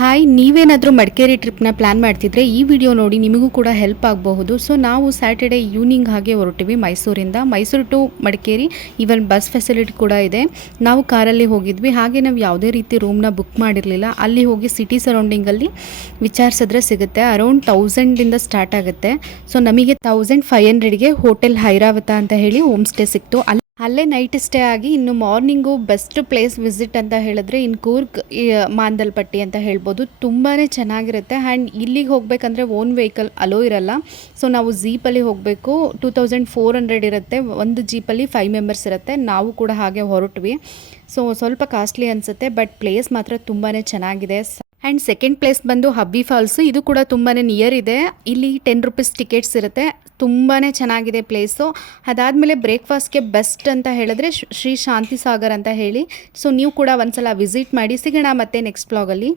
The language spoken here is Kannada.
ಹಾಯ್, ನೀವೇನಾದರೂ ಮಡಿಕೇರಿ ಟ್ರಿಪ್ನ ಪ್ಲ್ಯಾನ್ ಮಾಡ್ತಿದ್ರೆ ಈ ವಿಡಿಯೋ ನೋಡಿ ನಿಮಗೂ ಕೂಡ ಹೆಲ್ಪ್ ಆಗಬಹುದು. ಸೊ ನಾವು ಸ್ಯಾಟರ್ಡೆ ಈವ್ನಿಂಗ್ ಹಾಗೆ ಹೊರಟಿವಿ ಮೈಸೂರಿಂದ. Mysuru to Madikeri even bus facility ಕೂಡ ಇದೆ. ನಾವು ಕಾರಲ್ಲಿ ಹೋಗಿದ್ವಿ. ಹಾಗೆ ನಾವು ಯಾವುದೇ ರೀತಿ ರೂಮ್ನ ಬುಕ್ ಮಾಡಿರಲಿಲ್ಲ. ಅಲ್ಲಿ ಹೋಗಿ ಸಿಟಿ ಸರೌಂಡಿಂಗಲ್ಲಿ ವಿಚಾರಿಸಿದ್ರೆ ಸಿಗುತ್ತೆ. ಅರೌಂಡ್ ತೌಸಂಡಿಂದ ಸ್ಟಾರ್ಟ್ ಆಗುತ್ತೆ. ಸೊ ನಮಗೆ ತೌಸಂಡ್ ಫೈವ್ ಹಂಡ್ರೆಡ್ಗೆ ಹೋಟೆಲ್ ಹೈರಾವತ ಅಂತ ಹೇಳಿ ಹೋಮ್ ಸ್ಟೇ ಸಿಕ್ತು. ಅಲ್ಲಿ ಅಲ್ಲೇ ನೈಟ್ ಸ್ಟೇ ಆಗಿ ಇನ್ನು ಮಾರ್ನಿಂಗು ಬೆಸ್ಟ್ ಪ್ಲೇಸ್ ವಿಸಿಟ್ ಅಂತ ಹೇಳಿದ್ರೆ ಇನ್ ಕೂರ್ಗ್ ಮಾಂದಲ್ಪಟ್ಟಿ ಅಂತ ಹೇಳ್ಬೋದು. ತುಂಬಾ ಚೆನ್ನಾಗಿರುತ್ತೆ. ಆ್ಯಂಡ್ ಇಲ್ಲಿಗೆ ಹೋಗಬೇಕಂದ್ರೆ ಓನ್ ವೆಹಿಕಲ್ ಅಲೋ ಇರಲ್ಲ. ಸೊ ನಾವು ಜೀಪಲ್ಲಿ ಹೋಗಬೇಕು. ಟೂ ತೌಸಂಡ್ ಫೋರ್ ಹಂಡ್ರೆಡ್ ಇರುತ್ತೆ. ಒಂದು ಜೀಪಲ್ಲಿ ಫೈವ್ ಮೆಂಬರ್ಸ್ ಇರುತ್ತೆ. ನಾವು ಕೂಡ ಹಾಗೆ ಹೊರಟ್ವಿ. ಸೊ ಸ್ವಲ್ಪ ಕಾಸ್ಟ್ಲಿ ಅನಿಸುತ್ತೆ ಬಟ್ ಪ್ಲೇಸ್ ಮಾತ್ರ ತುಂಬಾ ಚೆನ್ನಾಗಿದೆ. ಆ್ಯಂಡ್ ಸೆಕೆಂಡ್ ಪ್ಲೇಸ್ ಬಂದು ಹಬ್ಬಿ ಫಾಲ್ಸು ಇದು ಕೂಡ ತುಂಬಾ ನಿಯರ್ ಇದೆ. ಇಲ್ಲಿ ಟೆನ್ ರುಪೀಸ್ ಟಿಕೆಟ್ಸ್ ಇರುತ್ತೆ. ತುಂಬಾ ಚೆನ್ನಾಗಿದೆ ಪ್ಲೇಸು ಅದಾದಮೇಲೆ ಬ್ರೇಕ್ಫಾಸ್ಟ್ಗೆ ಬೆಸ್ಟ್ ಅಂತ ಹೇಳಿದ್ರೆ ಶ್ರೀ ಶಾಂತಿ ಸಾಗರ್ ಅಂತ ಹೇಳಿ. ಸೊ ನೀವು ಕೂಡ ಒಂದ್ಸಲ ವಿಸಿಟ್ ಮಾಡಿ. ಸಿಗೋಣ ಮತ್ತೆ ನೆಕ್ಸ್ಟ್ ಬ್ಲಾಗಲ್ಲಿ